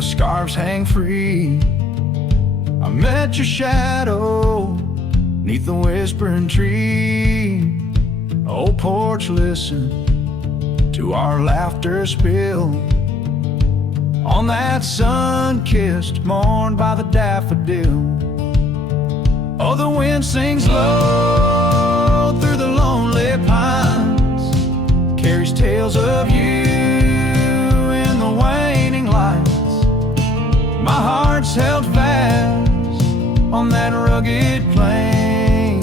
the scarves hang free. I met your shadow 'neath the whispering tree. Oh, porch, listen to our laughter spill on that sun-kissed morn by the daffodil. Oh, the wind sings low through the lonely pines, carries tales of you in the waning lights. My heart's held fast on that rugged plain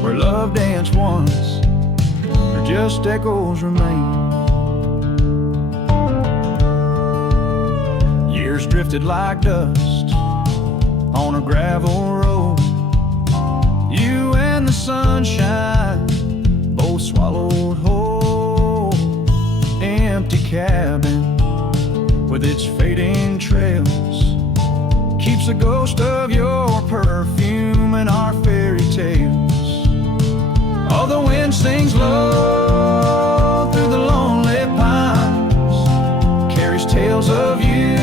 where love danced once, or just echoes remain. Years drifted like dust on a gravel road. You and the sunshine both swallowed whole. Empty cabin with its fading trails keeps a ghost of your perfume in our fairy tales. Oh, the wind sings low through the lonely pines, carries tales of you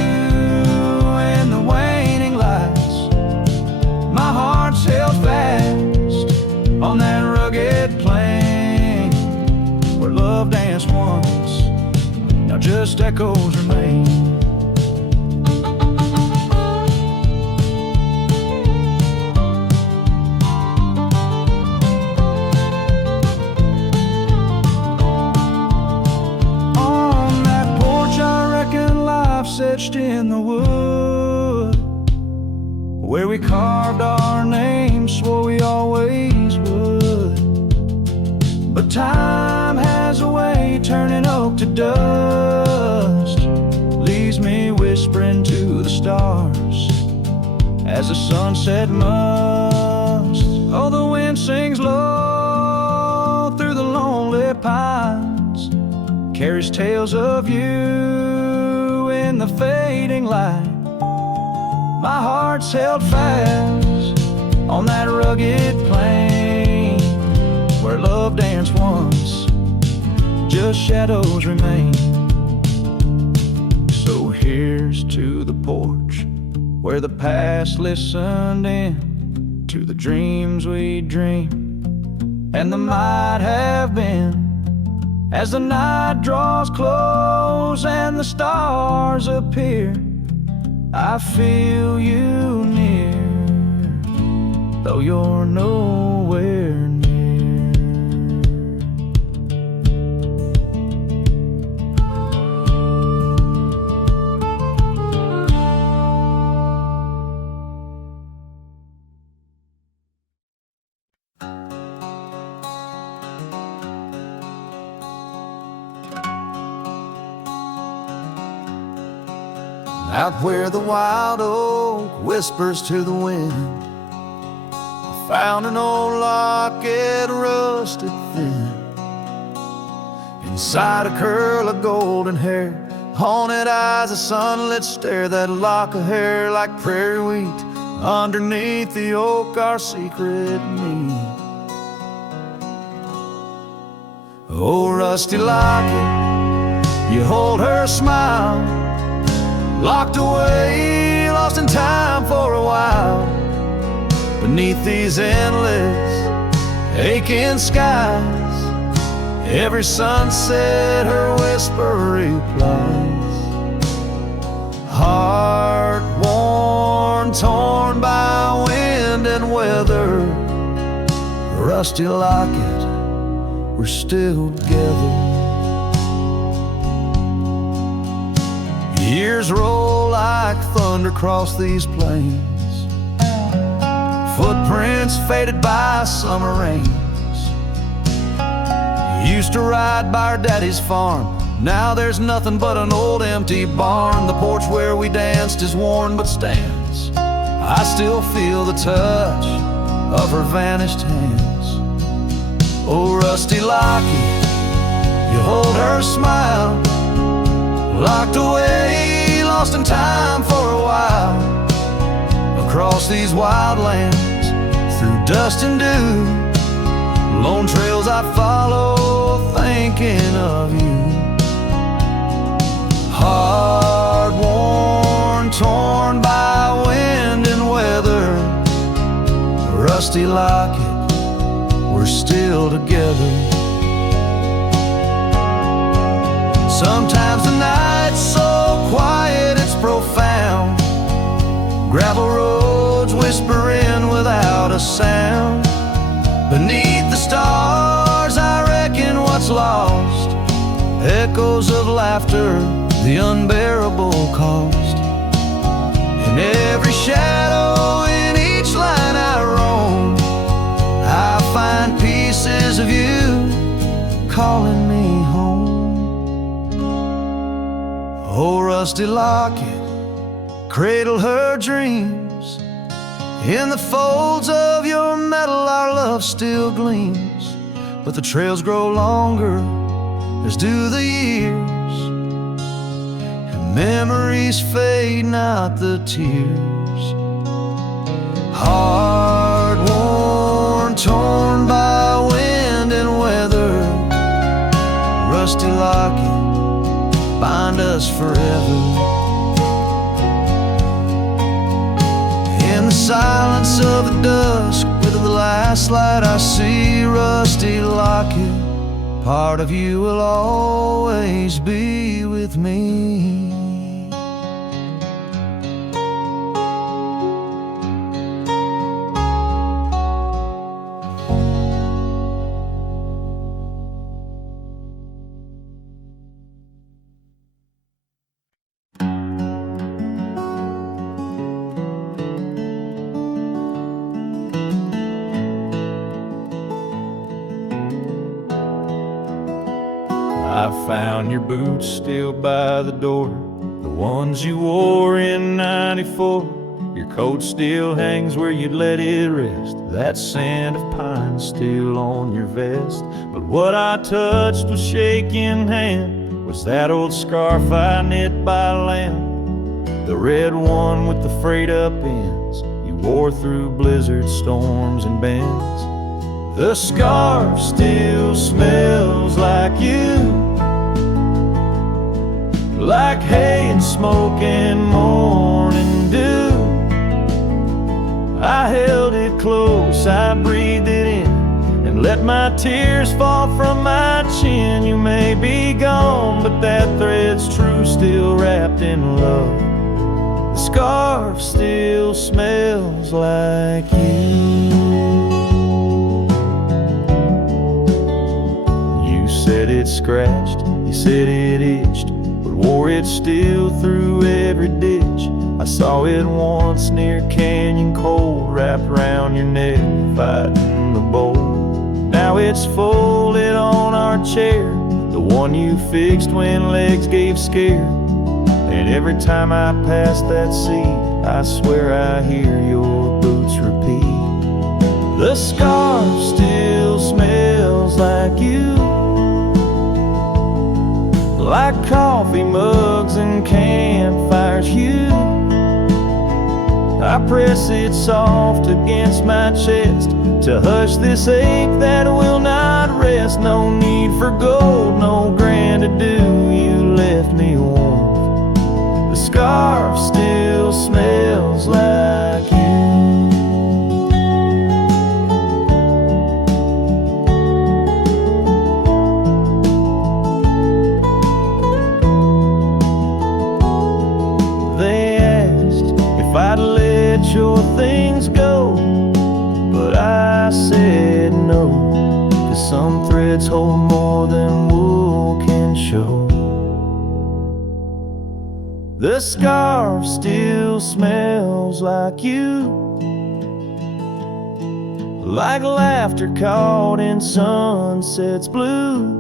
in the waning lights. My heart's held fast on that rugged plain where love danced once, now just echoes remain. On that porch I reckon life's etched in the wood, where we carved our names, swore we always would. But time has a way turning oak to dust, leaves me whispering to the stars as the sunset must. Oh, the wind sings low through the lonely pines, carries tales of you in the fading light. My heart's held fast on that rugged plain where love danced once, just shadows remain. So here's to the porch where the past listened in to the dreams we dreamed and the might have been. As the night draws close and the stars appear, I feel you near, though you're nowhere near. Out where the wild oak whispers to the wind, I found an old locket rusted thin. Inside a curl of golden hair, haunted eyes, a sunlit stare, that lock of hair like prairie wheat. Underneath the oak, our secret meet. Oh, rusty locket, you hold her smile, locked away, lost in time for a while. Beneath these endless, aching skies, every sunset her whisper replies. Heart worn, torn by wind and weather, rusty locket, we're still together. Years roll like thunder across these plains, footprints faded by summer rains. Used to ride by our daddy's farm, now there's nothing but an old empty barn. The porch where we danced is worn but stands, I still feel the touch of her vanished hands. Oh, rusty locket, you hold her smile, locked away, lost in time for a while. Across these wild lands, through dust and dew, lone trails I follow, thinking of you. Hard worn, torn by wind and weather, rusty locket, we're still together. Sometimes the night's so quiet it's profound, gravel roads whispering without a sound. Beneath the stars I reckon what's lost, echoes of laughter, the unbearable cost. In every shadow, in each line I roam, I find pieces of you calling me home. Oh, rusty locket, cradle her dreams. In the folds of your metal our love still gleams, but the trails grow longer as do the years, and memories fade, not the tears. Hard worn, torn by wind and weather, rusty locket, bind us forever. In the silence of the dusk, with the last light I see, rusty locket, part of you will always be with me. I found your boots still by the door, the ones you wore in '94. Your coat still hangs where you let it rest, that scent of pine still on your vest. But what I touched with shaking hand was that old scarf I knit by lamb, the red one with the frayed up ends you wore through blizzard storms and bends. The scarf still smells like you, like hay and smoke and morning dew. I held it close, I breathed it in, and let my tears fall from my chin. You may be gone, but that thread's true, still wrapped in love. The scarf still smells like you. You said it scratched, you said it itched, but wore it still through every ditch. I saw it once near Canyon Cold, wrapped around your neck, fighting the bowl. Now it's folded on our chair, the one you fixed when legs gave scare. And every time I pass that seat, I swear I hear your boots repeat. The scarf still smells like you, like coffee mugs and campfires hue. I press it soft against my chest to hush this ache that will not rest. No need for gold, no grand ado, you left me warm. The scarf still smells like you. If I'd let your things go, but I said no, 'cause some threads hold more than wool can show. The scarf still smells like you, like laughter caught in sunset's blue.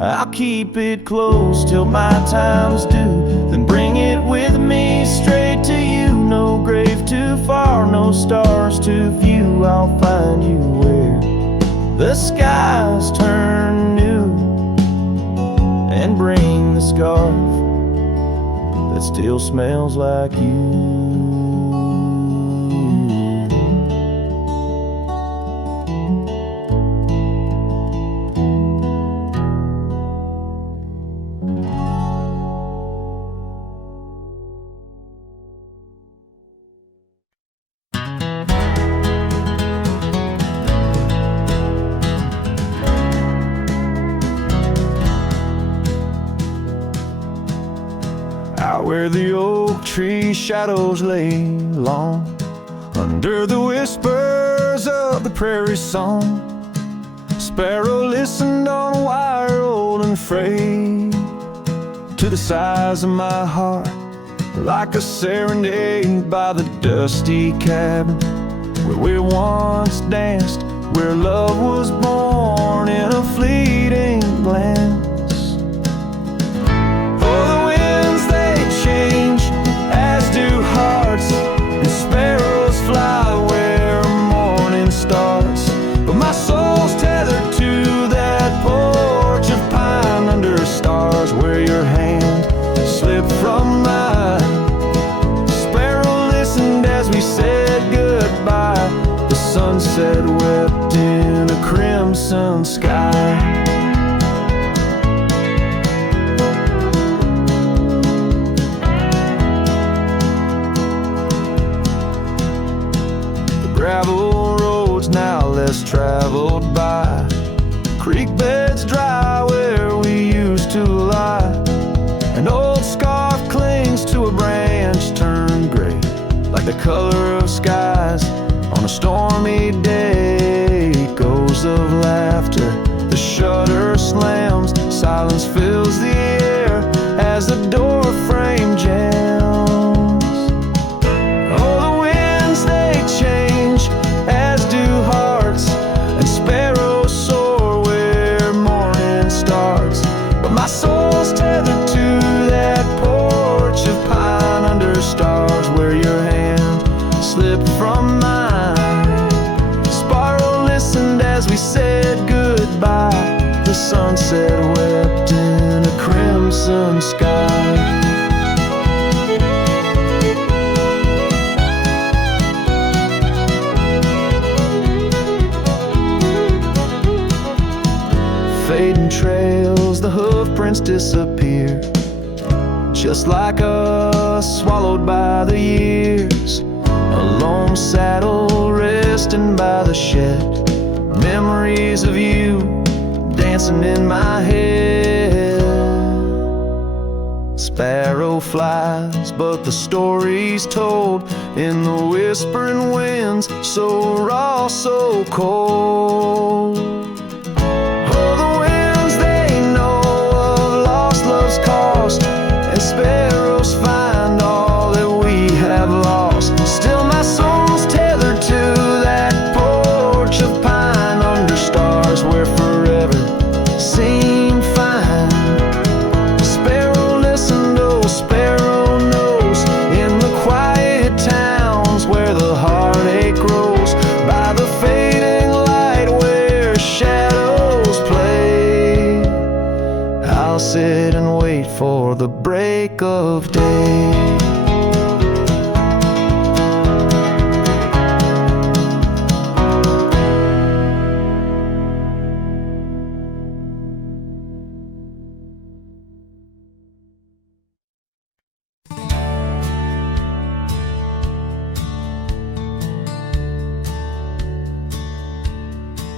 I'll keep it close till my time's due, then bring it with me straight to you. No grave too far, no stars too few. I'll find you where the skies turn new, and bring the scarf that still smells like you. where the oak tree shadows lay long, under the whispers of the prairie song. Sparrow listened on a wire old and frayed, to the size of my heart, like a serenade by the dusty cabin where we once danced, where love was born in a fleeting glance. Oh, the winds they change, as do hearts, and sparrows fly where morning starts. But my soul's tethered to that porch of pine under stars, where your hand slipped from mine. Sparrow listened as we said goodbye. The sunset wept in a crimson sky. The gravel roads now less traveled by, creek beds dry where we used to lie. An old scarf clings to a branch turned gray, like the color of skies on a stormy day. Echoes of laughter, the shutter slams, silence fills the air as the door frame jams. Oh, the winds they change, as do hearts, and sparrows soar where morning starts. But my soul's tethered to that porch of pine under stars, where your hand slipped from mine. Sparrow listened as we said goodbye. The sunset wept in a crimson sky. Fading trails, the hoof prints disappear, just like us, swallowed by the years. A lone saddle resting by the shed, memories of you dancing in my head. Sparrow flies, but the story's told in the whispering winds, so raw, so cold. Oh, the winds they know of lost love's cost, and sparrows find all that we have lost. Still my soul's tethered to that porch of pine under stars, where forever seemed fine. Sparrow listened, oh sparrow knows, in the quiet towns where the heartache grows, by the fading light where shadows play. I'll sit and wait for the break of day.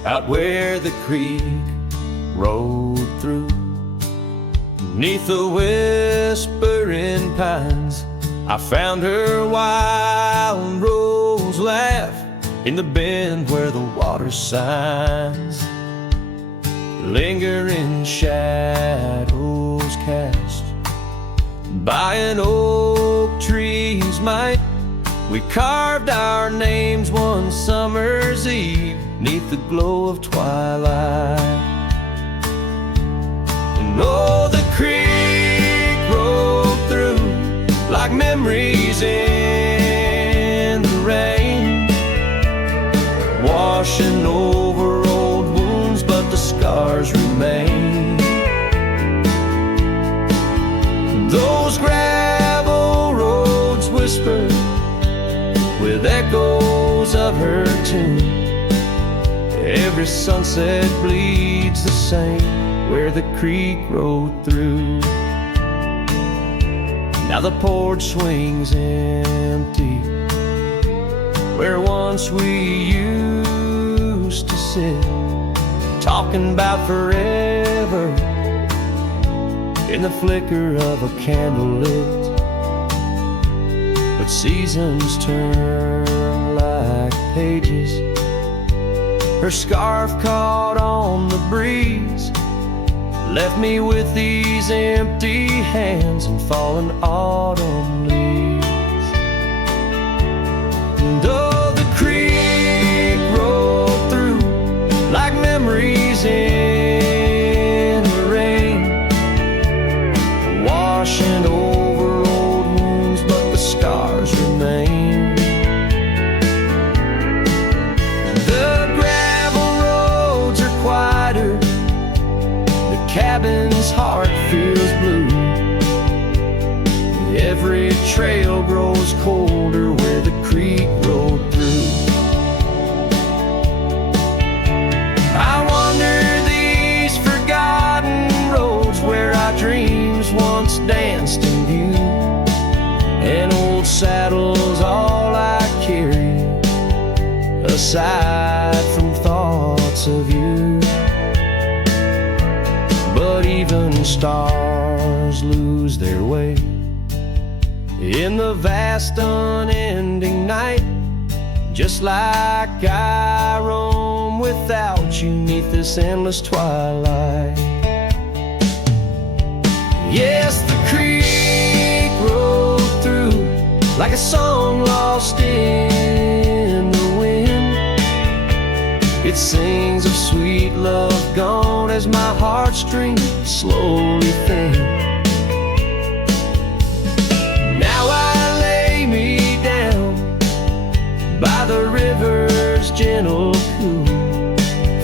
Out where the creek rolled through, beneath the whispering pines, I found her wild rose laugh in the bend where the water sighs. Lingering shadows cast by an oak tree's might, we carved our names one summer's eve, 'neath the glow of twilight. And oh, the creek rolled through like memories in the rain, washing over old wounds, but the scars remain. Those gravel roads whisper with echoes of her tune. Every sunset bleeds the same where the creek rode through. Now the porch swings empty where once we used to sit, talking about forever in the flicker of a candle lit. but seasons turn like pages. Her scarf caught on the breeze, left me with these empty hands and fallen autumn leaves. And oh, the creek rolled through like memories in the rain, washing over old wounds, but the scars remain. The gravel roads are quieter, the cabin's heart feels blue. Every trail grows colder where the creek rolled through. I wander these forgotten roads where our dreams once danced in view. An old saddle's all I carry, aside from thoughts of you. But even stars lose their way in the vast unending night, just like I roam without you neath this endless twilight. Yes, the creek rolled through like a song lost in the wind. It sings of sweet love gone as my heartstrings slowly thin. By the river's gentle cool,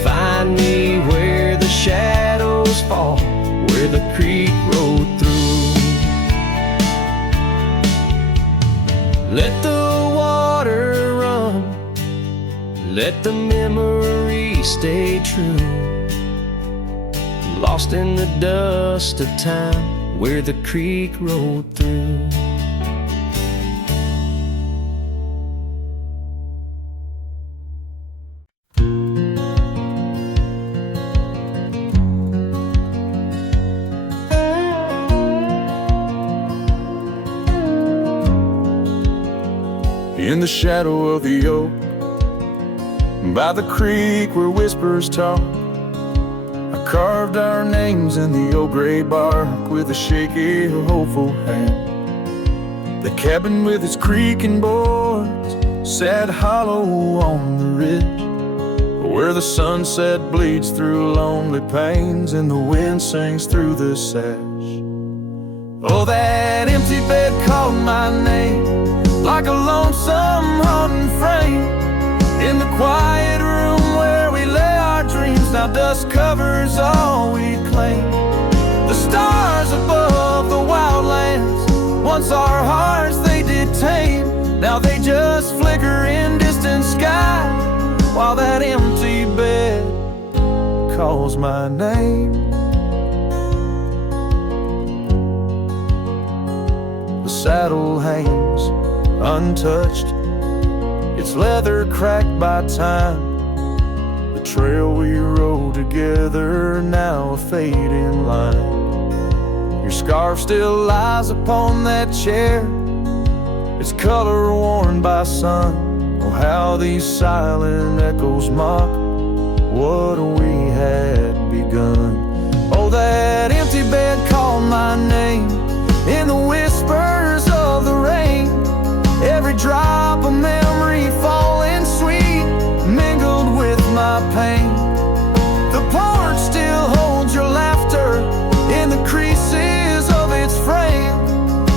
find me where the shadows fall, where the creek rolled through. Let the water run, let the memory stay true, lost in the dust of time, where the creek rolled through. In the shadow of the oak, by the creek where whispers talk, I carved our names in the old gray bark with a shaky, hopeful hand. The cabin with its creaking boards sat hollow on the ridge, where the sunset bleeds through lonely panes and the wind sings through the sash. Oh, that empty bed called my name like a lonesome haunting frame in the quiet room where we lay our dreams. Now dust covers all we claim. The stars above the wildlands, once our hearts they did tame, now they just flicker in distant sky, while that empty bed calls my name. The saddle hangs untouched, its leather cracked by time. The trail we rode together, now a fading line. Your scarf still lies upon that chair, its color worn by sun. Oh, how these silent echoes mock what we had begun. Oh, that empty bed called my name in the whispers of the rain. Every drop of memory falling sweet, mingled with my pain. The porch still holds your laughter in the creases of its frame,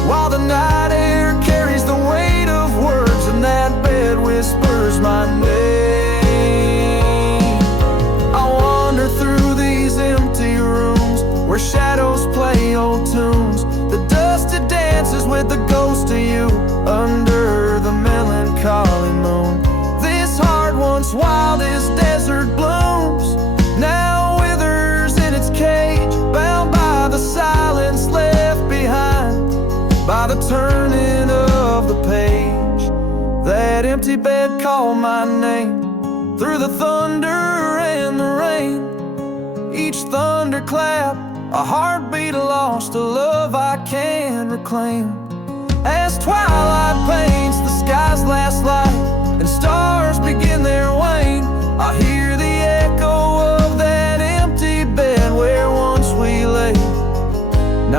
while the night air carries the weight of words and that bed whispers my name. I wander through these empty rooms where shadows play old tunes. The dusted dances with the ghost of you under the melancholy moon. This heart once wild as desert blooms, now withers in its cage, bound by the silence left behind, by the turning of the page. That empty bed called my name through the thunder and the rain. Each thunderclap a heartbeat lost, a love I can't reclaim. As twilight paints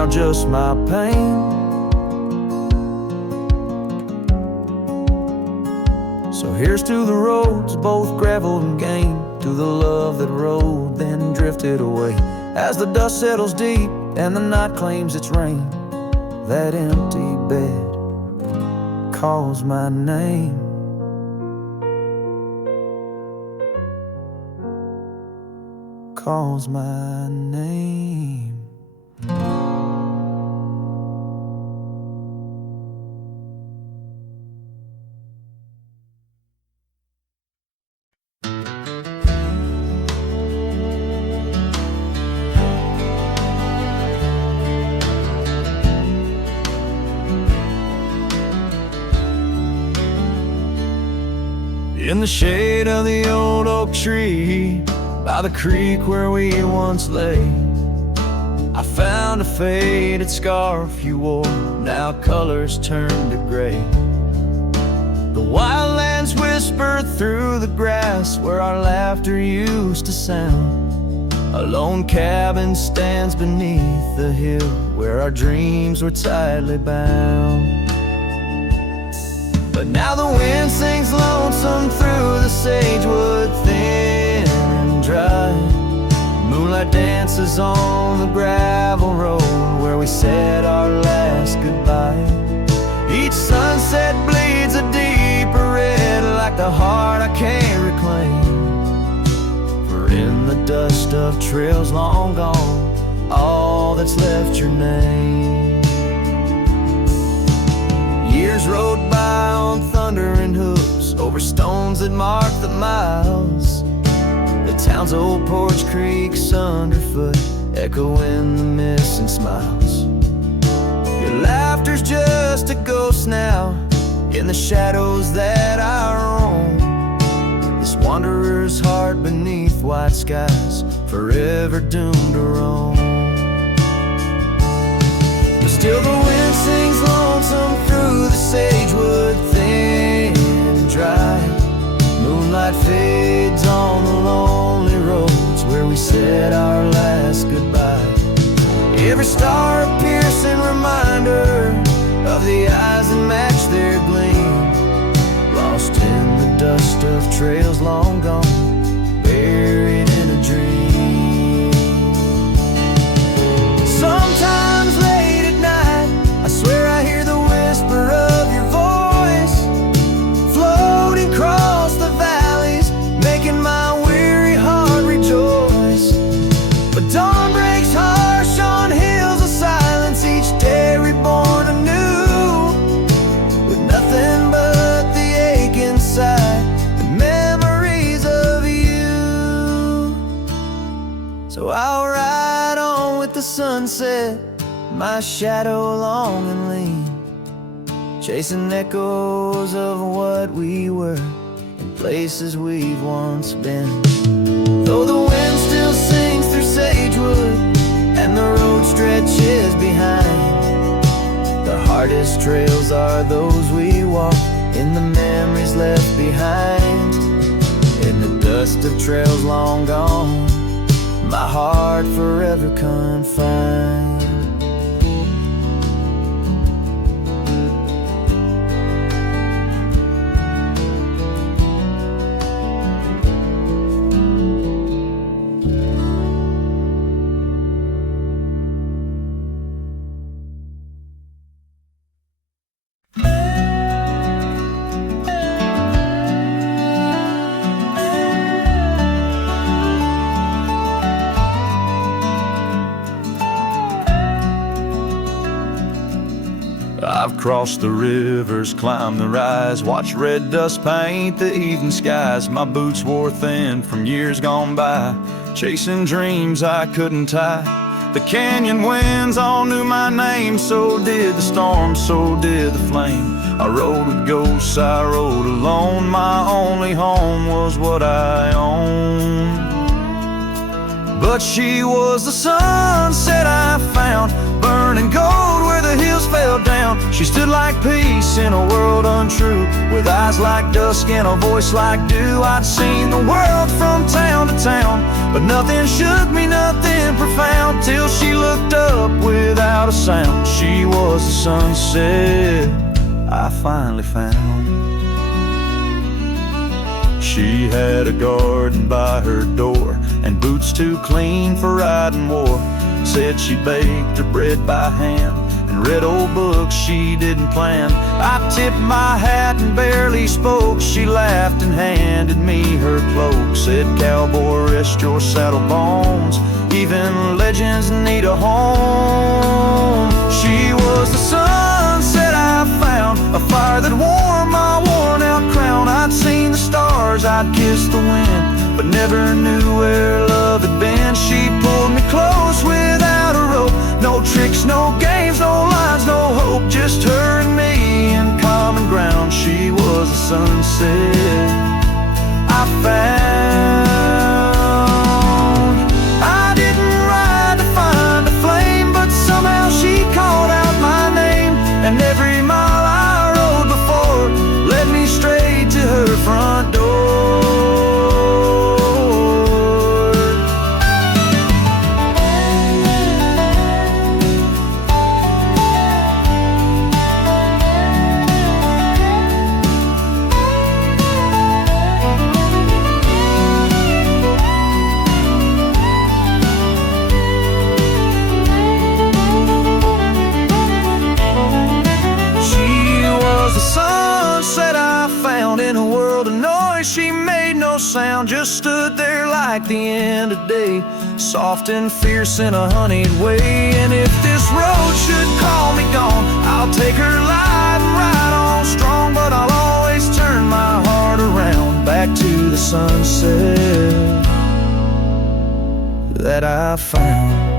now just my pain. So here's to the roads, both gravel and game, to the love that rode, then drifted away. As the dust settles deep and the night claims its reign, that empty bed calls my name. Calls my name. In the shade of the old oak tree, by the creek where we once lay, I found a faded scarf you wore, now colors turned to gray. The wildlands whisper through the grass where our laughter used to sound. A lone cabin stands beneath the hill where our dreams were tightly bound. But now the wind sings lonesome through the sagewood, thin and dry. Moonlight dances on the gravel road where we said our last goodbye. Each sunset bleeds a deeper red, like the heart I can't reclaim. For in the dust of trails long gone, all that's left your name. Years rode by on thundering hooves, over stones that mark the miles. The town's old Porch creaks underfoot, echoing the missing smiles. Your laughter's just a ghost now, in the shadows that I roam. This wanderer's heart beneath white skies, forever doomed to roam. But still the wind sings lonesome through the sagewood, thin and dry. Moonlight fades on the lonely roads where we said our last goodbye. Every star a piercing reminder of the eyes that match their gleam, lost in the dust of trails long gone, buried in a dream. Sometimes late at night, I swear I hear the whisper of your voice, floating across the valleys, making my weary heart rejoice. But dawn breaks harsh on hills of silence, each day reborn anew, with nothing but the ache inside, the memories of you. So I'll ride on with the sunset, my shadow long and lean, chasing echoes of what we were and places we've once been. Though the wind still sings through sagewood and the road stretches behind, the hardest trails are those we walk, in the memories left behind. In the dust of trails long gone, my heart forever confined. I've crossed the rivers, climbed the rise, watched red dust paint the evening skies. My boots wore thin from years gone by, chasing dreams I couldn't tie. The canyon winds all knew my name, so did the storm, so did the flame. I rode with ghosts, I rode alone, my only home was what I owned. But she was the sunset I found, burning gold where the hills fell down. She stood like peace in a world untrue, with eyes like dusk and a voice like dew. I'd seen the world from town to town, but nothing shook me, nothing profound, till she looked up without a sound. She was the sunset I finally found. She had a garden by her door, and boots too clean for riding war. Said she baked her bread by hand, and read old books she didn't plan. I tipped my hat and barely spoke. She laughed and handed me her cloak. Said, cowboy, rest your saddle bones, even legends need a home. She was the sunset I found, a fire that warmed my worn out crown. I'd seen the stars, I'd kissed the wind, but never knew where love had been. She pulled me close without a rope, no tricks, no games, no lines, no hope, just her and me in common ground. She was the sunset I found. I didn't ride to find a flame, but somehow she called out my name, and every mile I rode before led me straight to her front door. In a world of noise, she made no sound, just stood there like the end of day, soft and fierce in a honeyed way. And if this road should call me gone, I'll take her light and ride on strong, but I'll always turn my heart around back to the sunset that I found.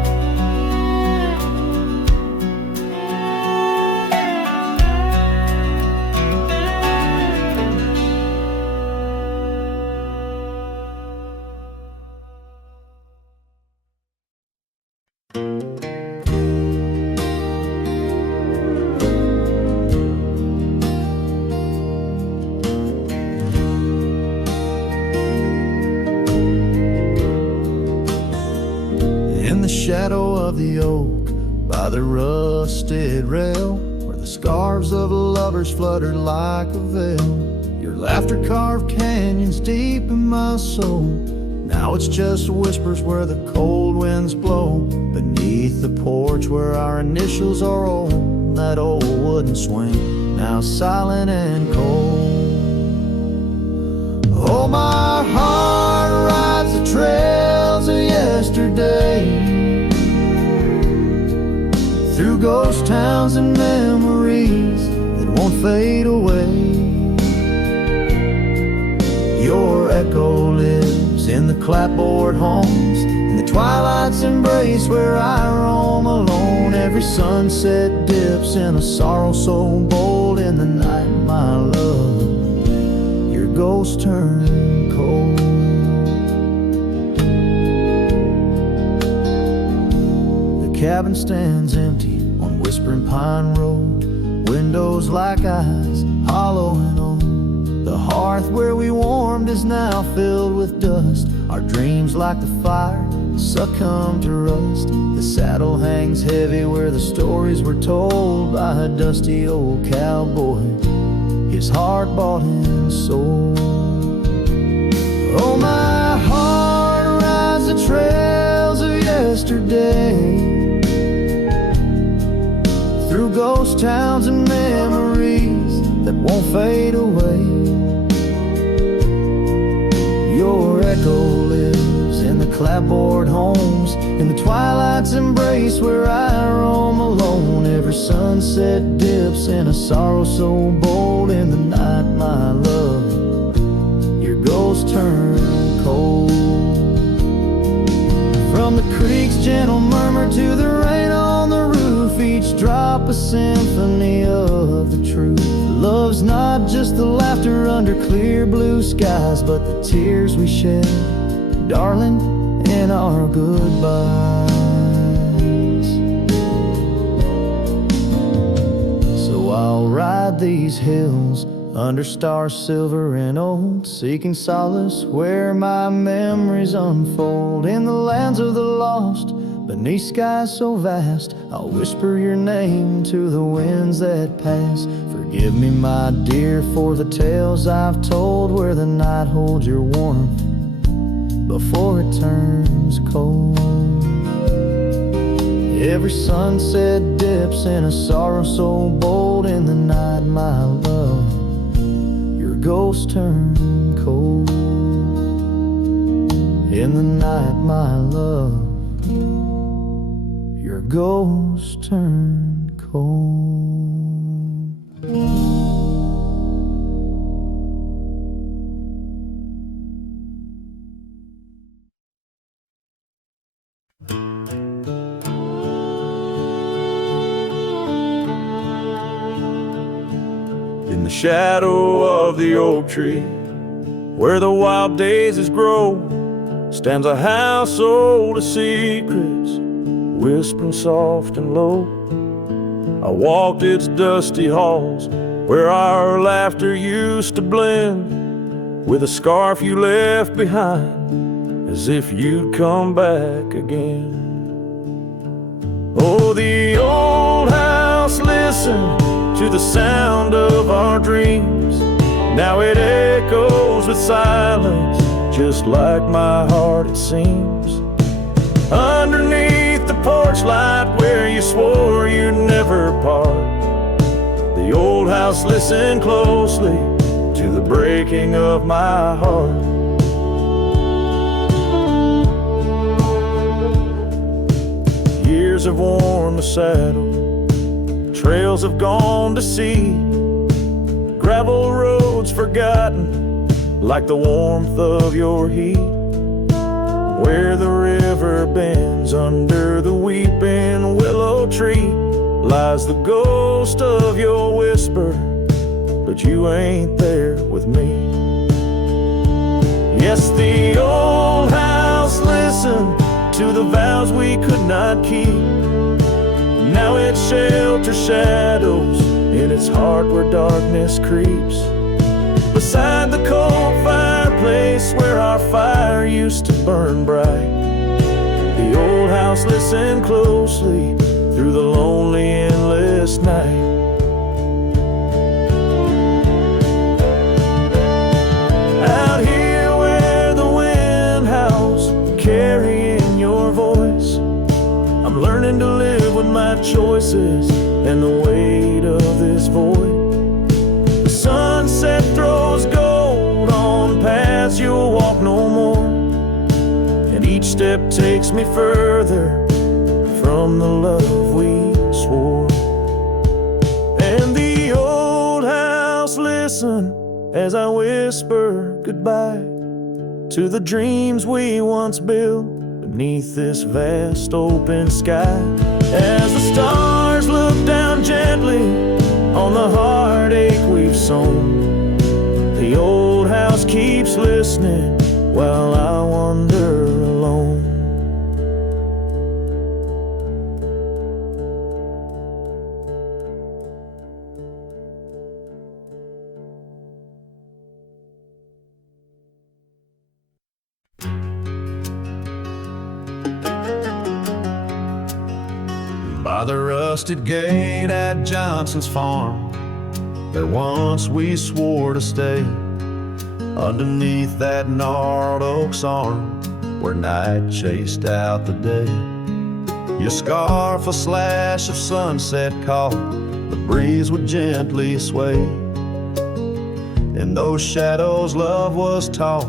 Shadow of the oak by the rusted rail, where the scarves of lovers fluttered like a veil. Your laughter carved canyons deep in my soul. Now it's just whispers where the cold winds blow, beneath the porch where our initials are on that old wooden swing, now silent and cold. Oh, my heart rides the trails of yesterday, through ghost towns and memories that won't fade away. Your echo lives in the clapboard homes, in the twilight's embrace where I roam alone. Every sunset dips in a sorrow so bold. In the night, my love, your ghost turned cold. The cabin stands empty on Whispering Pine Road, windows like eyes, hollow and old. The hearth where we warmed is now filled with dust. Our dreams like the fire succumb to rust. The saddle hangs heavy where the stories were told by a dusty old cowboy, his heart bought and sold. Oh, my heart rides the trails of yesterday, through ghost towns and memories that won't fade away. Your echo lives in the clapboard homes, in the twilight's embrace where I roam alone. Every sunset dips in a sorrow so bold. In the night, my love, your ghost turned cold. From the creek's gentle murmur to the rain on the roof, each drop a symphony of the truth. Love's not just the laughter under clear blue skies, but the tears we shed, darling, in our goodbyes. So I'll ride these hills under stars silver and old, seeking solace where my memories unfold. In the lands of the lost, beneath skies so vast, I'll whisper your name to the winds that pass. Forgive me, my dear, for the tales I've told, where the night holds your warmth before it turns cold. Every sunset dips in a sorrow so bold. In the night, my love, your ghost turned cold. In the night, my love, your ghost turned cold. In the shadow of the oak tree, where the wild daisies grow, stands a house old of secrets, whispering soft and low. I walked its dusty halls, where our laughter used to blend with a scarf you left behind, as if you'd come back again. Oh, the old house listened to the sound of our dreams. Now it echoes with silence, just like my heart it seems. Underneath the porch light where you swore you'd never part, the old house listened closely to the breaking of my heart. Years have worn the saddle, trails have gone to seed, gravel roads forgotten like the warmth of your heat. Where the river bends under the weeping willow tree lies the ghost of your whisper, but you ain't there with me. Yes, the old house listened to the vows we could not keep. Now it shelters shadows in its heart where darkness creeps. Beside the cold fireplace where our fire used to burn bright, the old house listened closely through the lonely endless night. Out here where the wind howls, carrying your voice, I'm learning to live with my choices and the weight of this void. The sunset throws gold on paths you'll walk no more, and each step takes me further from the love we swore. And the old house listen as I whisper goodbye to the dreams we once built beneath this vast open sky. As the stars look down gently on the heartache we've sown, the old house keeps listening while I wander alone. By the rusted gate at Johnson's farm, there once we swore to stay. Underneath that gnarled oak's arm, where night chased out the day. Your scarf a slash of sunset caught, the breeze would gently sway. In those shadows love was taught,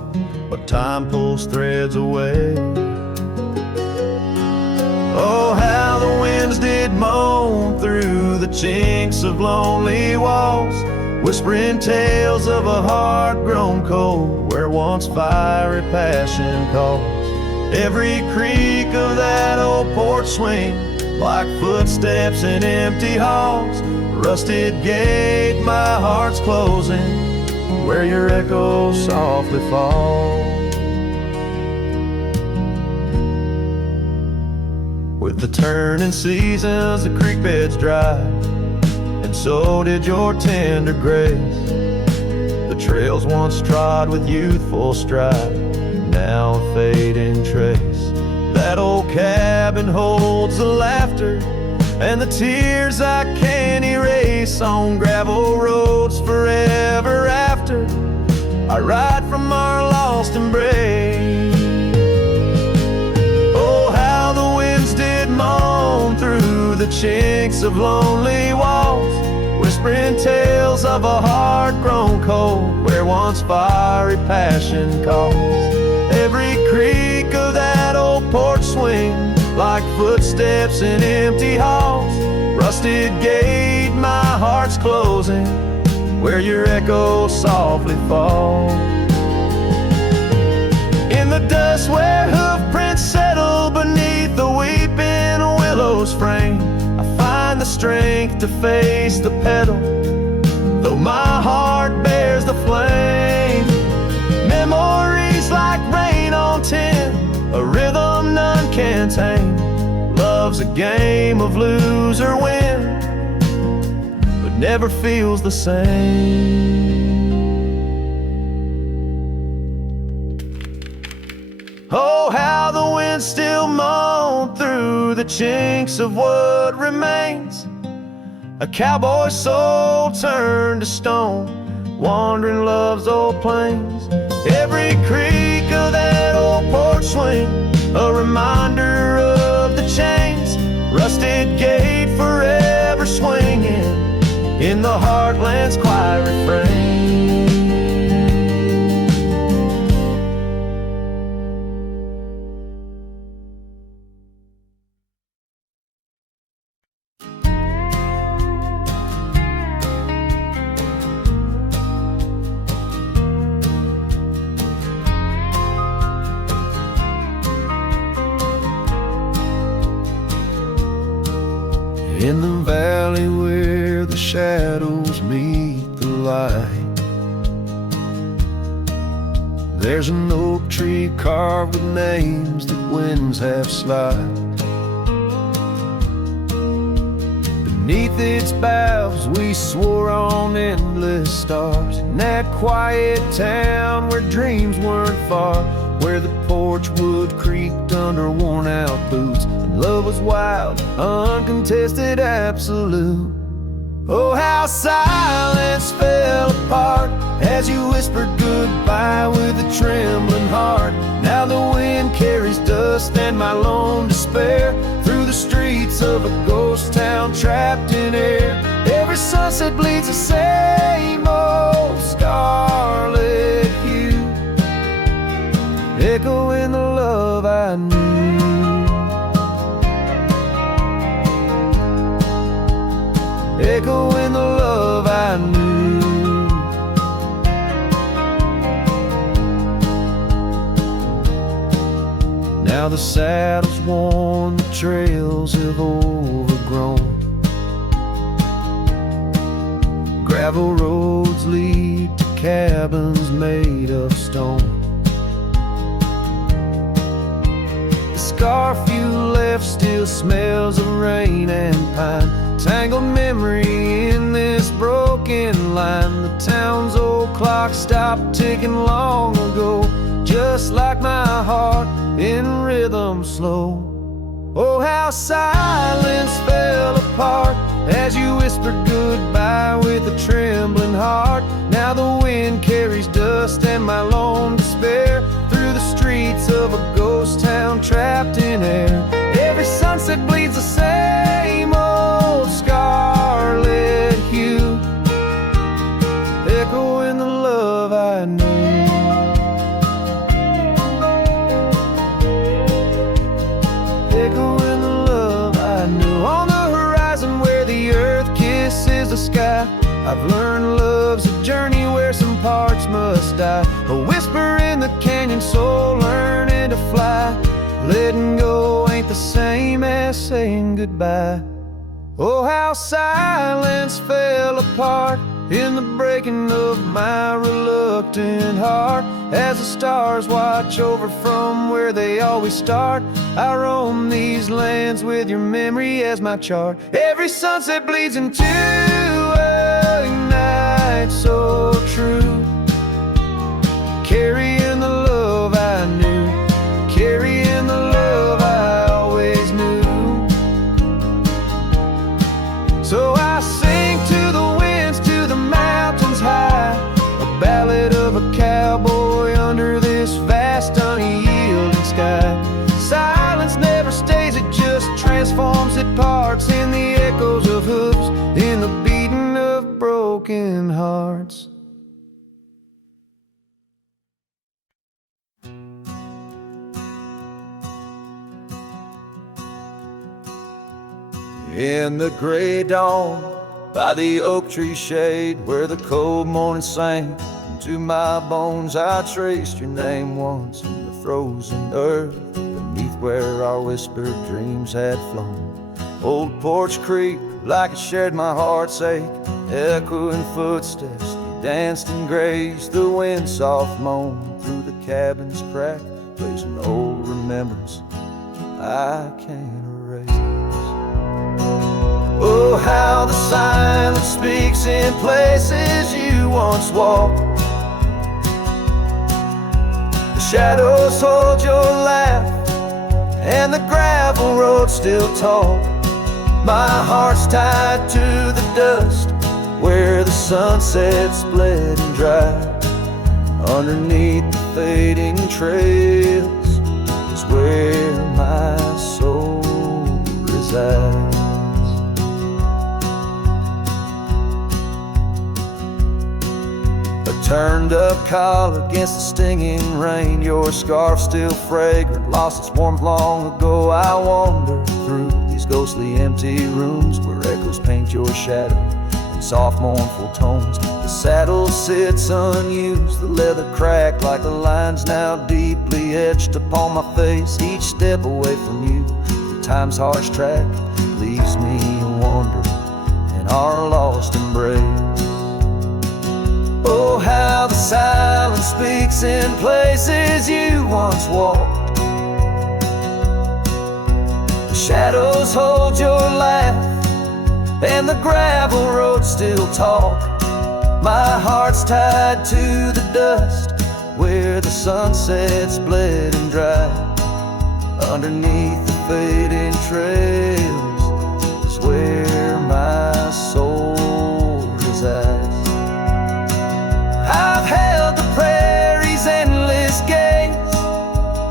but time pulls threads away. Oh, how the winds did moan through the chinks of lonely walls, whispering tales of a heart grown cold where once fiery passion calls. Every creak of that old porch swing like footsteps in empty halls. Rusted gate, my heart's closing where your echo softly falls. With the turning seasons, the creek beds dry, and so did your tender grace. The trails once trod with youthful stride, now a fading trace. That old cabin holds the laughter and the tears I can't erase. On gravel roads forever after I ride from our lost embrace. Oh, how the winds did moan through the chinks of lonely walls, whispering tales of a heart grown cold, where once fiery passion calls. Every creak of that old porch swing, like footsteps in empty halls. Rusted gate, my heart's closing, where your echo softly falls. In the dust where hoof prints settle beneath the weeping willow's frame, I find the strength to face the pedal, though my heart bears the flame. Memories like rain on tin, a rhythm none can tame. Love's a game of lose or win, but never feels the same. Oh, how the wind still moan through the chinks of what remains. A cowboy's soul turned to stone, wandering love's old plains. Every creak of that old porch swing, a reminder of the chains. Rusted gate forever swinging in the heartland's quiet refrain. In the valley where the shadows meet the light, there's an oak tree carved with names that winds have slide. Beneath its boughs we swore on endless stars, in that quiet town where dreams weren't far, where the porch wood creaked under worn out boots, and love was wild, uncontested, absolute. Oh, how silence fell apart as you whispered goodbye with a trembling heart. Now the wind carries dust and my lone despair through the streets of a ghost town trapped in air. Every sunset bleeds the same old scarlet hue, echoing the love I knew. Echoing the love I knew. Now the saddle's worn, the trails have overgrown. Gravel roads lead to cabins made of stone. The scarf you left still smells of rain and pine, tangled memory in this broken line. The town's old clock stopped ticking long ago, just like my heart in rhythm slow. Oh, how silence fell apart as you whispered goodbye with a trembling heart. Now the wind carries dust and my lone despair through the streets of a ghost town trapped in air. Every sunset bleeds the same old scarlet hue, echoing the love I knew. Echoing the love I knew. On the horizon where the earth kisses the sky, I've learned love's a journey where some parts must die. A whisper in the canyon, soul learning to fly. Letting go ain't the same as saying goodbye. Oh, how silence fell apart in the breaking of my love. reluctant heart. As the stars watch over from where they always start, I roam these lands with your memory as my chart. Every sunset bleeds into a night so true, carrying the love I knew, carrying the love I always knew. So I sing to the winds, to the mountains high, a ballad of a cowboy under this vast unyielding sky. Silence never stays, it just transforms, it parts in the echoes of hooves, in the beating of broken hearts. In the gray dawn, by the oak tree shade, where the cold morning sank into my bones, I traced your name once in the frozen earth, beneath where our whispered dreams had flown. Old Porch Creek, like it shared my heart's ache, echoing footsteps, you danced and grazed, the wind soft moan through the cabin's crack, plays an old remembrance I can't erase. Oh, how the silence speaks in places you once walked. The shadows hold your laugh, and the gravel road still talk. My heart's tied to the dust, where the sunset's bled and dry. Underneath the fading trails is where my soul resides. Turned up collar against the stinging rain, your scarf still fragrant, lost its warmth long ago. I wander through these ghostly empty rooms where echoes paint your shadow in soft mournful tones. The saddle sits unused, the leather cracked like the lines now deeply etched upon my face. Each step away from you, time's harsh track leaves me wandering in our lost embrace. Oh, how the silence speaks in places you once walked. The shadows hold your laugh, and the gravel roads still talk. My heart's tied to the dust, where the sunset's bled and dry. Underneath the fading trails is where my soul resides. I've held the prairie's endless gaze,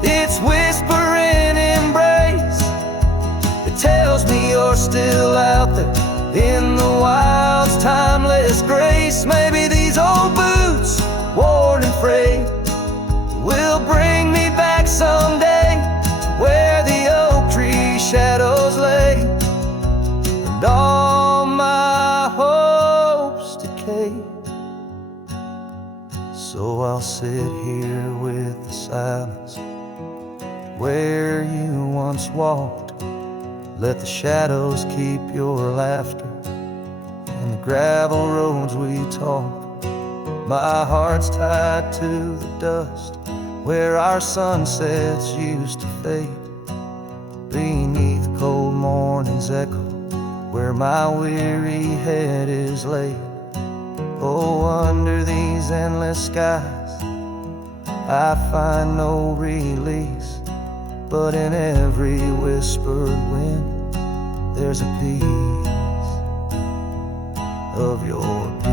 its whispering embrace. It tells me you're still out there in the wild's timeless grace. Maybe these old boots, worn and frayed, will bring me back someday to where the oak tree shadows lay, and all my hopes decay. So I'll sit here with the silence where you once walked. Let the shadows keep your laughter and the gravel roads we talk. My heart's tied to the dust, where our sunsets used to fade. Beneath cold morning's echo, where my weary head is laid. Oh, under these endless skies, I find no release, but in every whispered wind, there's a piece of your peace.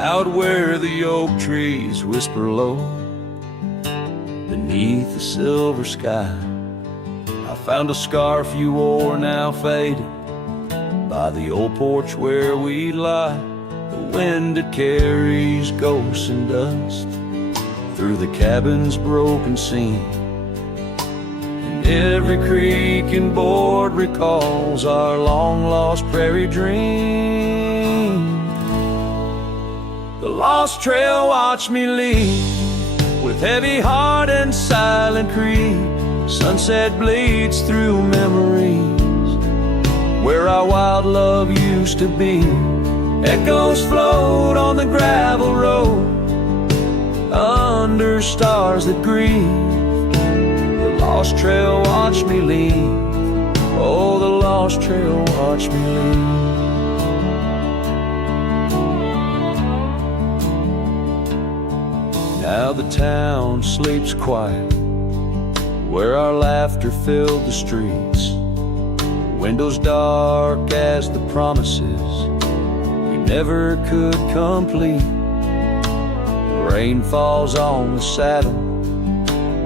Out where the oak trees whisper low, beneath the silver sky, I found a scarf you wore now faded, by the old porch where we lie. The wind it carries ghosts and dust through the cabin's broken seam, and every creak and board recalls our long-lost prairie dream. The lost trail watched me leave With heavy heart and silent creed, sunset bleeds through memories where our wild love used to be. Echoes float on the gravel road under stars that grieve. The lost trail watched me leave. Oh, the lost trail watched me leave. Now the town sleeps quiet where our laughter filled the streets. Windows dark as the promises we never could complete. Rain falls on the saddle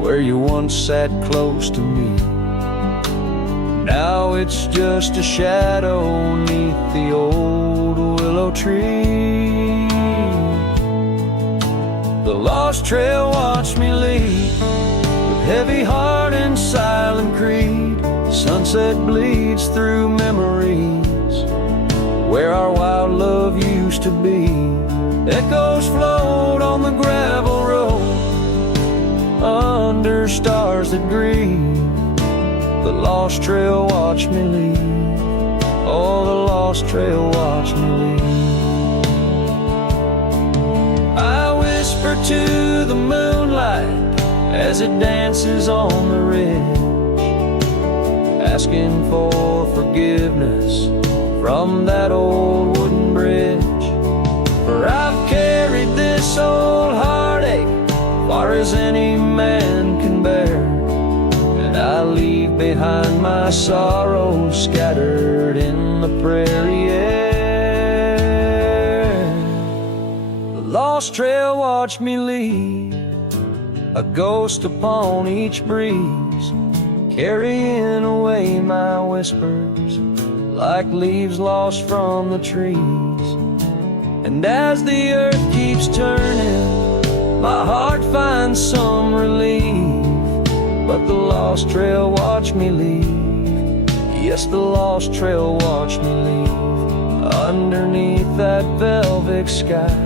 where you once sat close to me. Now it's just a shadow neath the old willow tree. The lost trail watched me leave with heavy heart and silent creed. Sunset bleeds through memories where our wild love used to be. Echoes float on the gravel road under stars that grieve. The lost trail watched me leave. Oh, the lost trail watched me leave. I whisper to the moonlight as it dances on the ridge, asking for forgiveness from that old wooden bridge. For I've carried this old heartache far as any man can bear, and I leave behind my sorrows scattered in the prairie air. The lost trail watched me leave, a ghost upon each breeze, carrying away my whispers like leaves lost from the trees. And as the earth keeps turning, my heart finds some relief. But the lost trail watched me leave. Yes, the lost trail watched me leave. Underneath that velvet sky,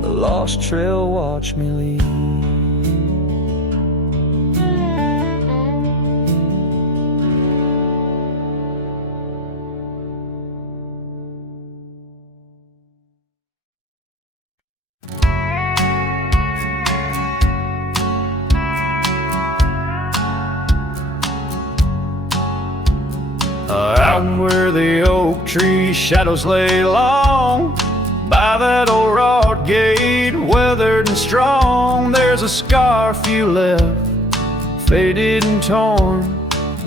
the lost trail watched me leave. Out where the oak tree shadows lay long, by that old rod gate, weathered and strong, there's a scarf you left, faded and torn,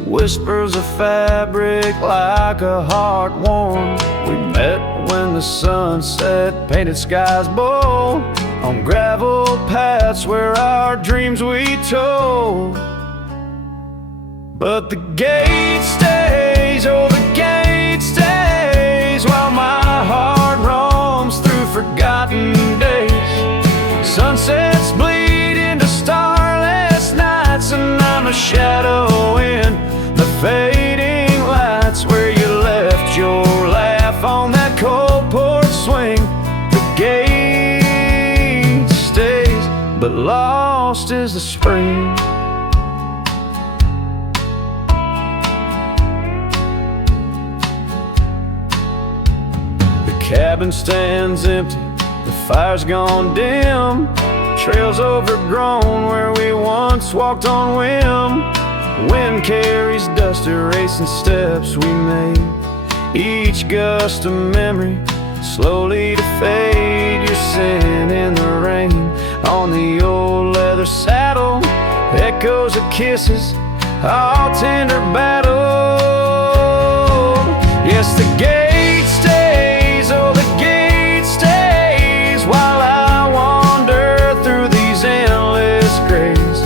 whispers of fabric like a heart worn. We met when the sunset painted skies bold, on gravel paths where our dreams we told. But the gate stays, oh the gate stays, while my heart roams through forgotten days. Sunsets bleed into starless nights, and I'm a shadow in the fading lights where you left your laugh on that cold porch swing. The gate stays, but lost is the spring. Cabin stands empty, the fire's gone dim, trails overgrown where we once walked on whim. Wind carries dust, erasing steps we made, each gust of memory slowly to fade. You're sitting in the rain on the old leather saddle, echoes of kisses, all tender battle. Yes, the gate stays, oh the gate stays, while I wander through these endless grays.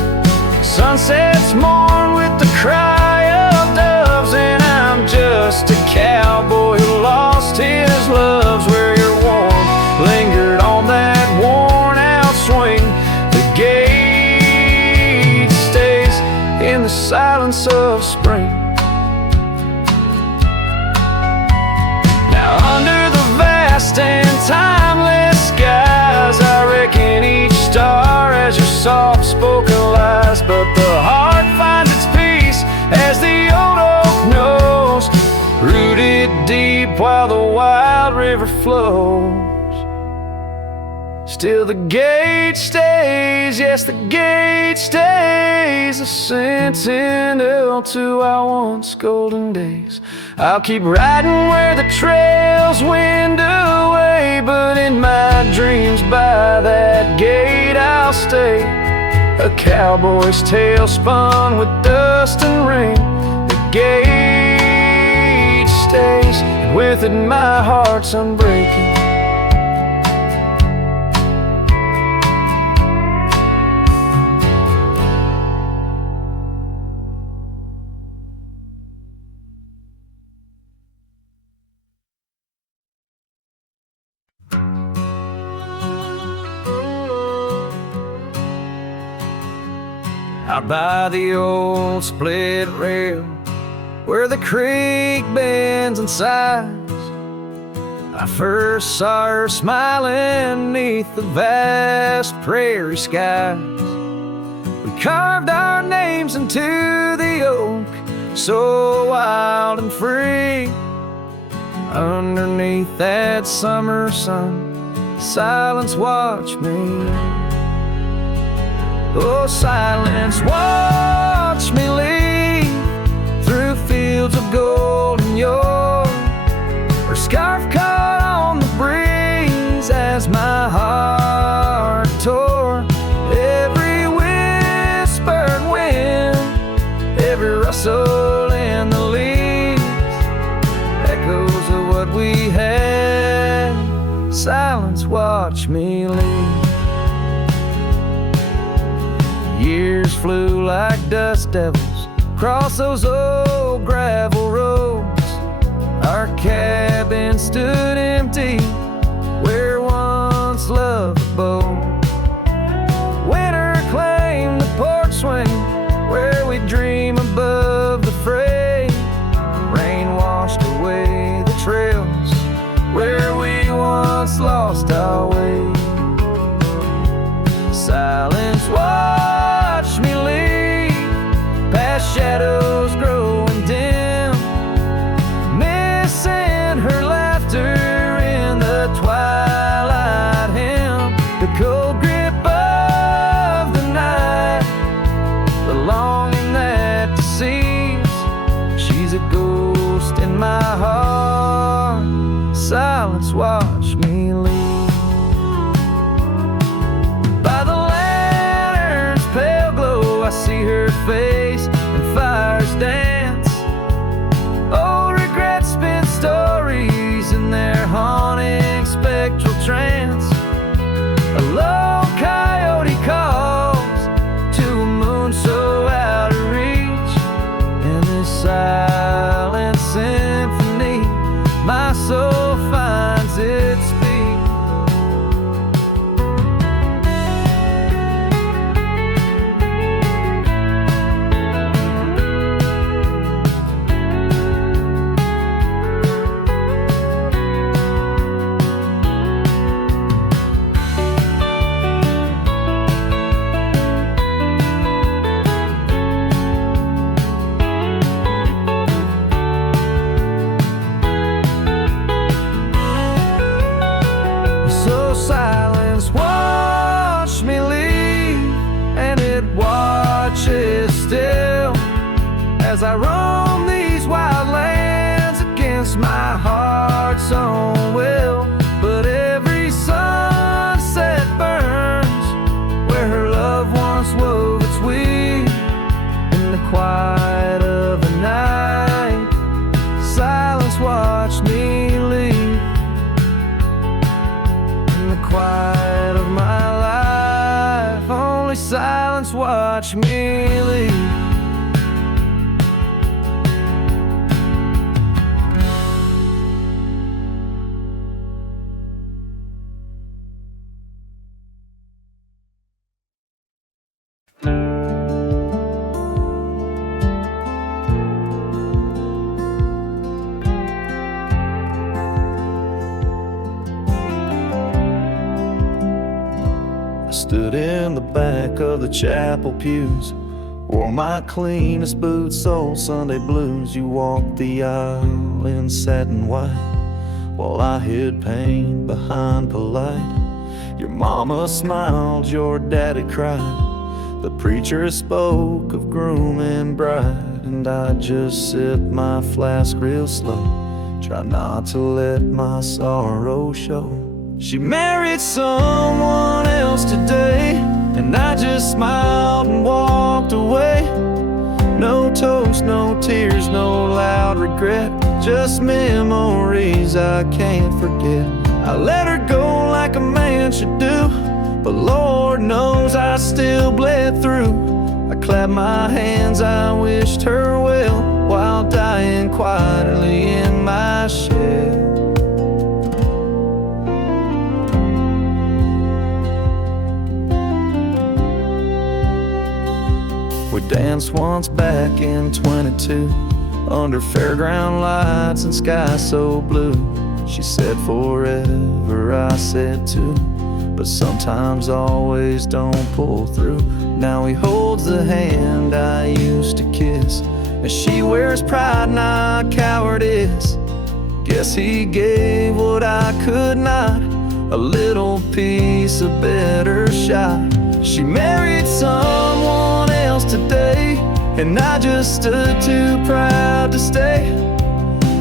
Sunsets mourn with the cry of doves, and I'm just a cowboy who lost his loves where your warmth lingered on that worn out swing. The gate stays in the silence of spring. Under the vast and timeless skies, I reckon each star as you Still the gate stays, yes, the gate stays, a sentinel to our once golden days. I'll keep riding where the trails wind away, but in my dreams by that gate I'll stay. A cowboy's tale spun with dust and rain. The gate stays, and with it my heart's unbreaking. Out by the old split rail, where the creek bends and sighs, I first saw her smiling neath the vast prairie skies. We carved our names into the oak, so wild and free. Underneath that summer sun, silence watched me. Oh, silence, watch me lead through fields of golden yore. Her scarf caught on the breeze as my heart tore. Every whispered wind, every rustle in the leaves, echoes of what we had. Silence, watch me lead. Years flew like dust devils across those old gravel roads. Our cabin stood empty where once love abode. Winter claimed the porch swing where we dream above the fray. Rain washed away the trails where we once lost our way. Silence, watch me lead past shadows growing dim, missing her laughter in the twilight hymn. The cold grip of the night, the longing that deceives. She's a ghost in my heart. Silence, watch me lead. I see her face and fires dance. Old regrets spin stories in their haunting spectral trance. A lone coyote calls to a moon so out of reach. In this silent symphony, my soul finds its speech. Silence, watch me leave, and it watches still as I roam these wild lands against my heart's own will. But every sunset burns where her love once wove its weave. In the quiet of the night, silence, watch me leave. Quiet of my life, only silence, watch me leave. Stood in the back of the chapel pews, wore my cleanest boots, old Sunday blues. You walked the aisle in satin white, while I hid pain behind polite. Your mama smiled, your daddy cried. The preacher spoke of groom and bride, and I just sipped my flask real slow, try not to let my sorrow show. She married someone else today, and I just smiled and walked away. No toast, no tears, no loud regret, just memories I can't forget. I let her go like a man should do, but Lord knows I still bled through. I clapped my hands, I wished her well, while dying quietly in my shed. We danced once back in 22, under fairground lights and sky so blue. She said forever, I said too, but sometimes always don't pull through. Now he holds the hand I used to kiss, and she wears pride, not cowardice. Guess he gave what I could not, a little piece, a better shot. She married someone else today, and I just stood too proud to stay.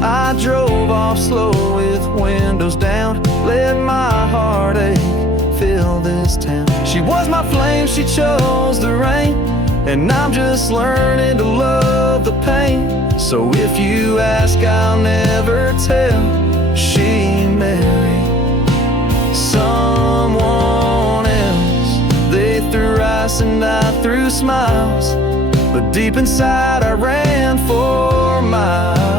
I drove off slow with windows down, let my heartache fill this town. She was my flame, she chose the rain, and I'm just learning to love the pain. So if you ask, I'll never tell. She married someone else. They threw rice and I threw smiles, but deep inside I ran for miles.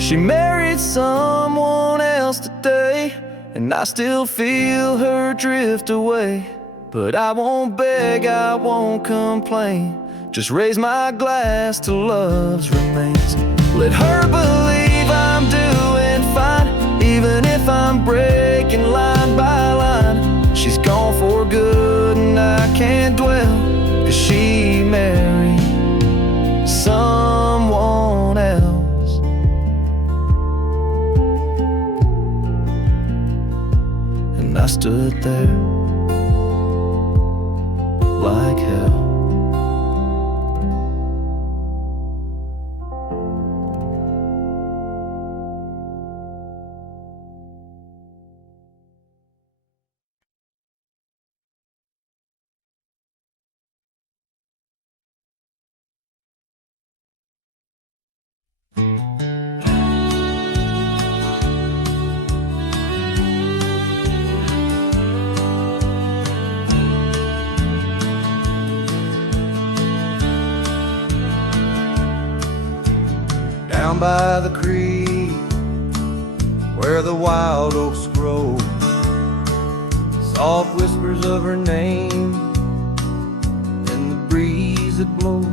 She married someone else today, and I still feel her drift away. But I won't beg, I won't complain, just raise my glass to love's remains. Let her believe I'm doing fine, even if I'm breaking line by line. She's gone for good and I can't dwell, 'cause she married someone else. And I stood there like hell. Down by the creek, where the wild oaks grow, soft whispers of her name in the breeze that blows.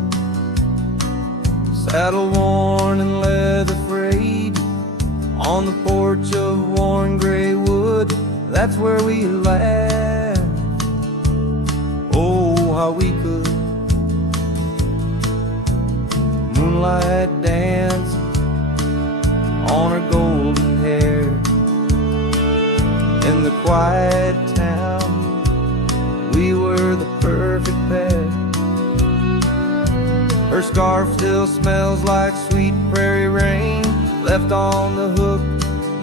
Saddle worn and leather frayed, on the porch of worn gray wood, that's where we laughed. Oh, how we could. Moonlight dance on her golden hair. In the quiet town, we were the perfect pair. Her scarf still smells like sweet prairie rain, left on the hook,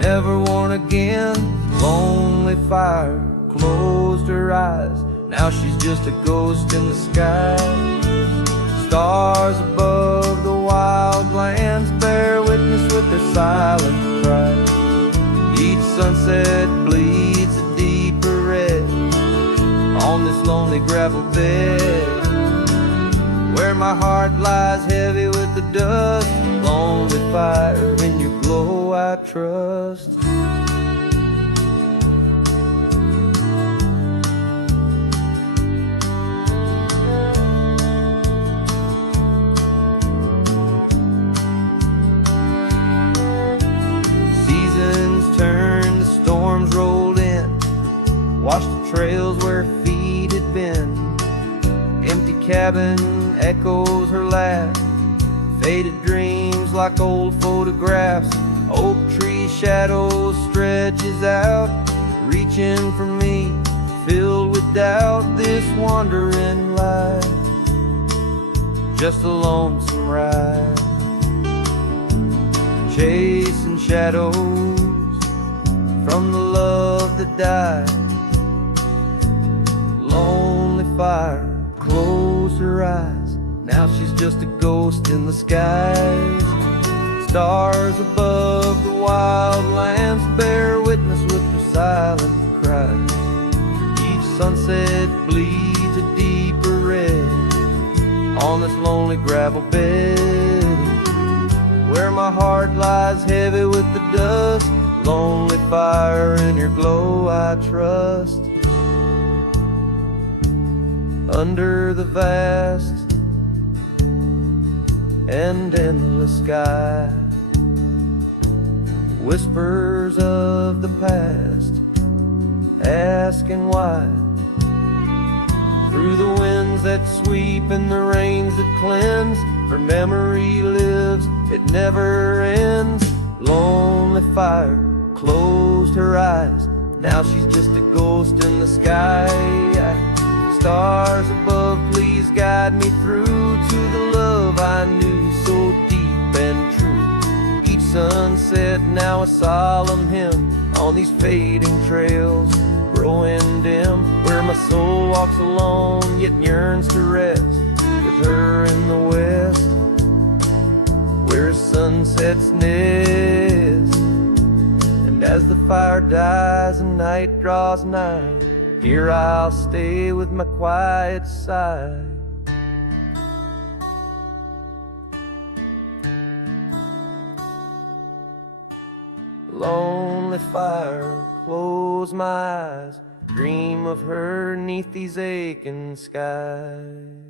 never worn again. Lonely fire closed her eyes, now she's just a ghost in the sky. Stars above the wild lands bear witness with their silent cry. Each sunset bleeds a deeper red on this lonely gravel bed, where my heart lies heavy with the dust. Lonely fire, in your glow I trust. Turned, the storms rolled in, washed the trails where feet had been. Empty cabin echoes her laugh, faded dreams like old photographs. Oak trees shadow stretches out, reaching for me, filled with doubt. This wandering life, just a lonesome ride, chasing shadows from the love that died. Lonely fire closed her eyes, now she's just a ghost in the skies. Stars above the wild lands bear witness with their silent cries. Each sunset bleeds a deeper red on this lonely gravel bed, where my heart lies heavy with the dust. Lonely fire, in your glow I trust. Under the vast and endless sky, whispers of the past, asking why. Through the winds that sweep and the rains that cleanse, her memory lives, it never ends. Lonely fire closed her eyes, now she's just a ghost in the sky. Stars above, please guide me through to the love I knew, so deep and true. Each sunset now a solemn hymn on these fading trails, growing dim, where my soul walks alone yet yearns to rest with her in the west, where sunsets nest. And as the fire dies and night draws nigh, here I'll stay with my quiet sigh. Lonely fire, close my eyes, dream of her 'neath these aching skies.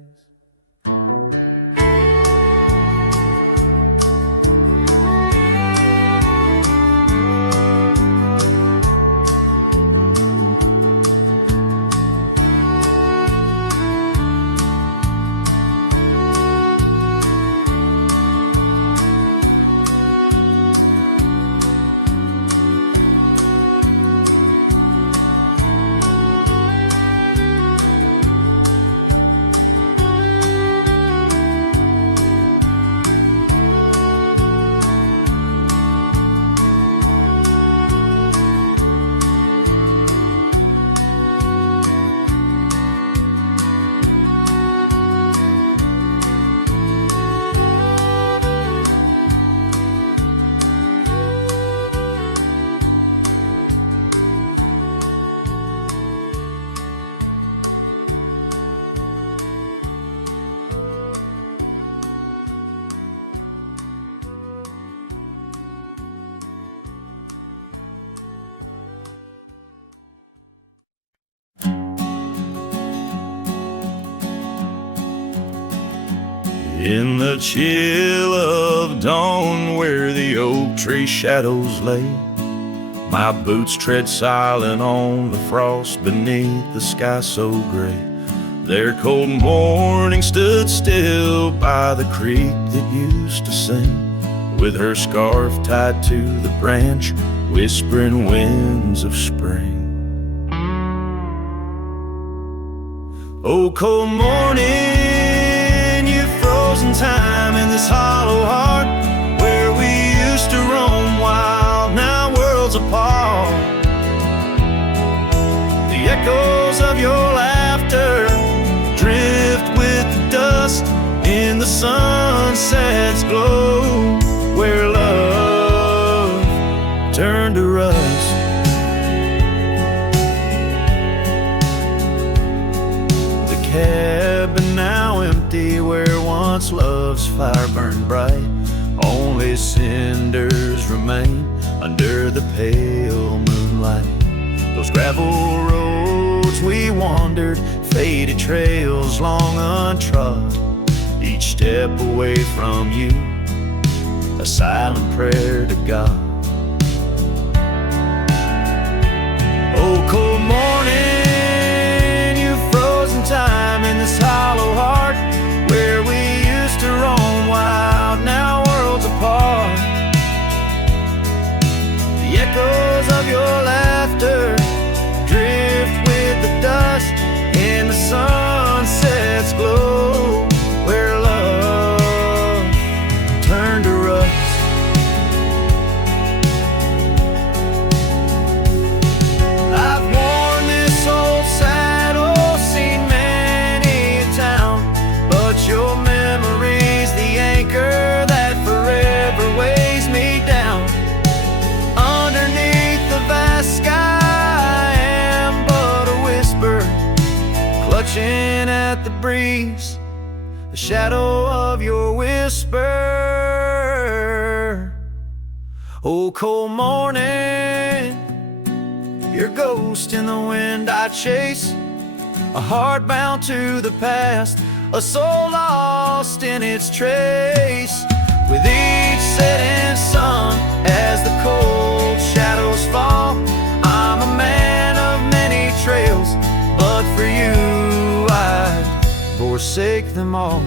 In the chill of dawn, where the oak tree shadows lay, my boots tread silent on the frost beneath the sky so gray. Their cold morning stood still by the creek that used to sing, with her scarf tied to the branch, whispering winds of spring. Oh, cold morning, time in this hollow heart, where we used to roam wild, now worlds apart. The echoes of your laughter drift with the dust in the sunset's glow, where love turned to rust. The cabin now empty, where once love's fire burned bright, only cinders remain under the pale moonlight. Those gravel roads we wandered, faded trails long untrod, each step away from you, a silent prayer to God. Oh, cold morning, you've frozen time in this hollow heart, where we used to roam wild, now worlds apart. The breeze, the shadow of your whisper. Oh, cold morning, your ghost in the wind I chase, a heart bound to the past, a soul lost in its trace. With each setting sun, as the cold shadows fall, I'm a man of many trails, but for you I'd forsake them all.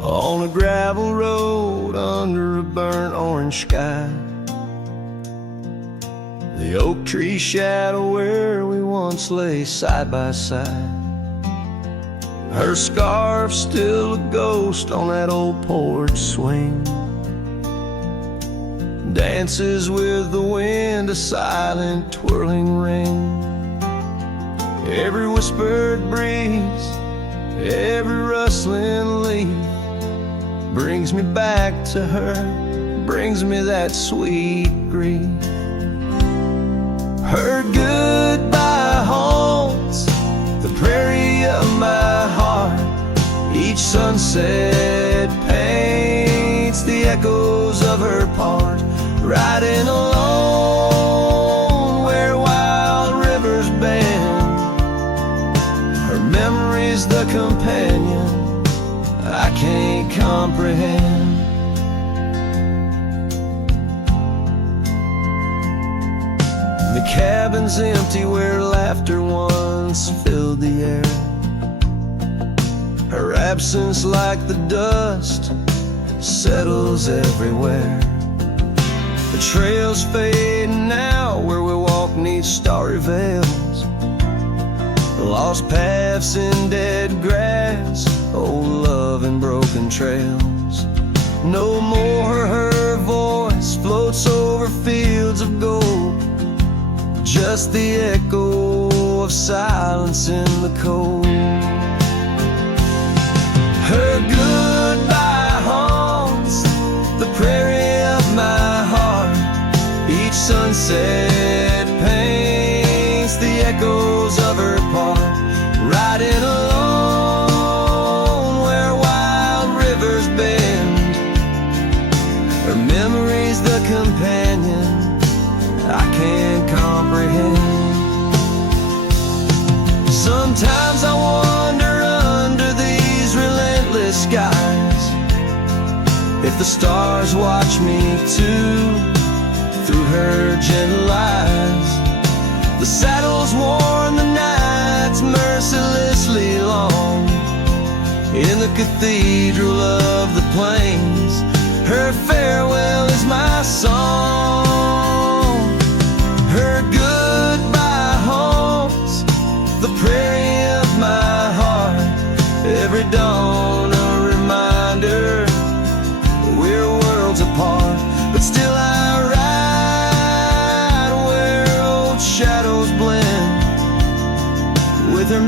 On a gravel road under a burnt orange sky, the oak tree shadow where we once lay side by side. Her scarf still a ghost on that old porch swing, dances with the wind, a silent twirling ring. Every whispered breeze, every rustling leaf brings me back to her, brings me that sweet grief. Her goodbye haunts the prairie of my heart. Each sunset paints the echoes of her part. Riding alone where wild rivers bend, her memory's the companion I can't comprehend. The cabin's empty where laughter once filled the air. Her absence, like the dust, settles everywhere. The trails fade now where we walk neath starry veils, lost paths in dead grass, old love and broken trails. No more her voice floats over fields of gold, just the echo of silence in the cold. Her goodbye haunts the prairie of my heart. Each sunset paints the echoes of her part. Riding alone where wild rivers bend, her memory's the companion I can't comprehend. Sometimes I wander under these relentless skies, if the stars watch me too, through her gentle eyes. The saddle's worn, the night's mercilessly long, in the cathedral of the plains, her farewell is my song. Her goodbye haunts the prairie of my heart. Every dawn a reminder we're worlds apart, but still I ride where old shadows blend with her